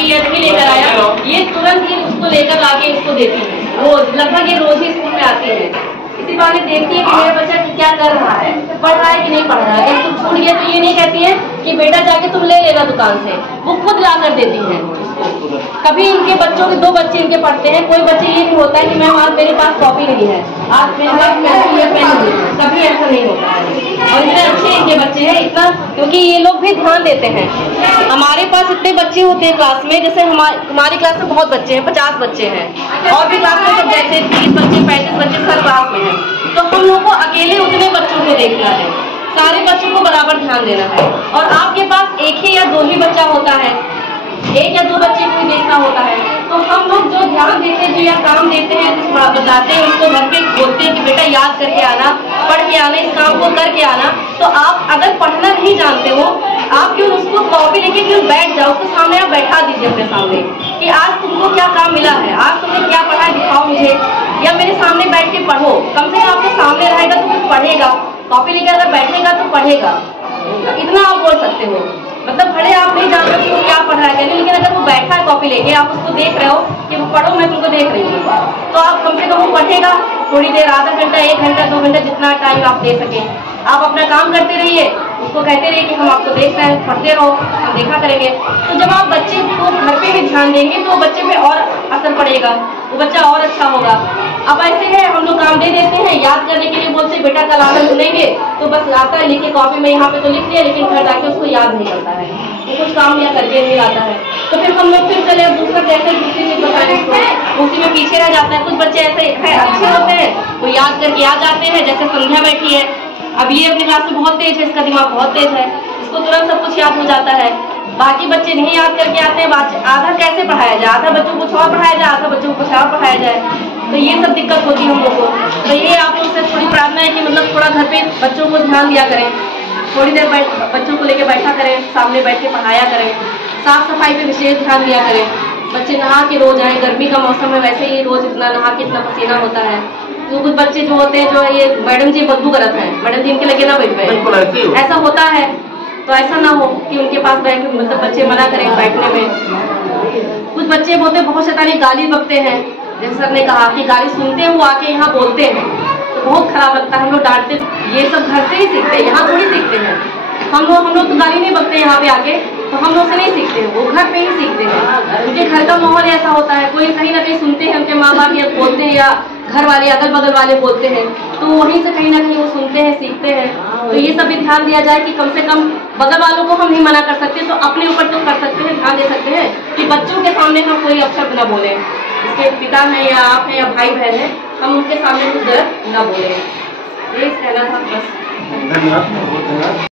Copy या नहीं लेकर आया, ये तुरंत ही उसको लेकर लाके इसको देती है। रोज लगभग ये रोज ही स्कूल में आती है। इसी बात में देखती है कि मेरा बच्चा क्या कर रहा है, पढ़ रहा है कि नहीं पढ़ रहा है। अगर कुछ छूट गया तो ये नहीं कहती है कि बेटा जाके तुम ले लेना दुकान से, वो खुद ला कर देती है। कभी इनके बच्चों के 2 बच्चे इनके पढ़ते हैं, कोई बच्चे ये नहीं होता है कि मैम आज मेरे पास कॉपी नहीं है, आज मेरे पास पेंसिल या पेन नहीं है, कभी ऐसा नहीं होता है। और इतने अच्छे इनके बच्चे हैं इतना, क्योंकि ये लोग भी ध्यान देते हैं। हमारे पास इतने बच्चे होते हैं क्लास में, जैसे हमारी क्लास में बहुत बच्चे हैं, 50 बच्चे हैं, और भी क्लास में सब जैसे 30 बच्चे 35 बच्चे हर क्लास में हैं। तो हम लोग को अकेले उतने बच्चों को देखना है, सारे बच्चों को बराबर ध्यान देना है। और आपके पास 1 ही या 2 ही बच्चा होता है, 1 या 2 बच्चे को देखना होता है, तो हम लोग जो ध्यान देते हैं, जो या काम देते हैं, कुछ बताते हैं, उसको घर पे बोलते हैं कि बेटा याद करके आना, पढ़ के आना, इस काम को करके आना। तो आप अगर पढ़ना नहीं जानते हो, आप क्यों उसको कॉपी लेके क्यों बैठ जाओ, उसको सामने आप बैठा दीजिए अपने सामने कि आज तुमको क्या काम मिला है, आज तुमने क्या पढ़ा है दिखाओ मुझे, या मेरे सामने बैठ के पढ़ो। कम से कम आपके सामने रहेगा तो कुछ पढ़ेगा, कॉपी लेके अगर बैठेगा तो पढ़ेगा। इतना आप बोल सकते हो, मतलब भले आप नहीं जान रहे कि वो क्या पढ़ रहा है, लेकिन अगर वो बैठा है कॉपी लेके, आप उसको देख रहे हो कि वो पढ़ो, मैं तुमको देख रही हूँ, तो आप कम से कम वो पढ़ेगा थोड़ी देर, आधा घंटा, 1 घंटा, 2 घंटा, जितना टाइम आप दे सके। आप अपना काम करते रहिए, उसको कहते रहिए कि हम आपको देख रहे हैं, पढ़ते रहो, हम देखा करेंगे। तो जब आप बच्चे को घर पे भी ध्यान देंगे तो बच्चे पे और असर पड़ेगा, वो बच्चा और अच्छा होगा। अब ऐसे है, हम लोग काम दे देते हैं, याद करने के लिए बोलते हैं बेटा कल आना सुनेंगे, तो बस आता है लिख के कॉपी में, यहाँ पे तो लिख दिया, लेकिन घर जाके उसको याद नहीं करता है, वो कुछ काम या करके नहीं लाता है। तो फिर हम लोग फिर चले दूसरा कैसे दूसरी चीज बताएं उसको, उसी में पीछे रह जाता है। कुछ बच्चे ऐसे है अच्छे होते हैं, वो याद करके आ जाते हैं, जैसे संध्या बैठी है, अब ये अपनी क्लास में बहुत तेज है, इसका दिमाग बहुत तेज है, इसको तुरंत सब कुछ याद हो जाता है। बाकी बच्चे नहीं याद करके आते हैं, आधा कैसे पढ़ाया जाए, आधा बच्चों को कुछ और पढ़ाया जाए, आधा बच्चों को कुछ और पढ़ाया जाए, तो ये सब दिक्कत होती है हम लोग को। तो ये आप लोग से थोड़ी प्रार्थना है कि मतलब थोड़ा घर पे बच्चों को ध्यान दिया करें, थोड़ी देर बच्चों को लेके बैठा करें, सामने बैठ के पढ़ाया करें, साफ सफाई पे विशेष ध्यान दिया करें। बच्चे नहा के रोज आए, गर्मी का मौसम है, वैसे ही रोज इतना नहा के इतना पसीना होता है। तो कुछ बच्चे जो होते हैं, जो ये मैडम जी बदबू करत है, मैडम जी इनके लगे ना बैठ पे, ऐसा होता है। तो ऐसा ना हो कि उनके पास बैठ, मतलब बच्चे मना करें बैठने में। कुछ बच्चे बोलते बहुत शैतानी गाली बकते हैं, जैसे सर ने कहा कि गाली सुनते हैं वो आके यहाँ बोलते हैं, तो बहुत खराब लगता है। हम लोग डांटते, ये सब घर से ही सीखते हैं, यहाँ थोड़ी सीखते हैं। हम लोग तो गाली नहीं बकते यहाँ पे आके, तो हम लोग से नहीं सीखते हैं, वो घर पे ही सीखते हैं। उनके घर का माहौल ऐसा होता है, कोई कहीं ना कहीं सुनते हैं, उनके माँ बाप ये बोलते हैं, या घर वाले अगल बगल वाले बोलते हैं, तो वहीं से कहीं ना कहीं वो सुनते हैं, सीखते हैं। तो ये सब भी ध्यान दिया जाए कि कम से कम बगल वालों को हम नहीं मना कर सकते, तो अपने ऊपर तो कर सकते हैं, ध्यान दे सकते हैं कि बच्चों के सामने हम कोई अक्षर न बोले, जिसके पिता हैं या आप हैं या भाई बहन है, हम उनके सामने कुछ गलत न बोले। ये कहना था बस। धन्यवाद।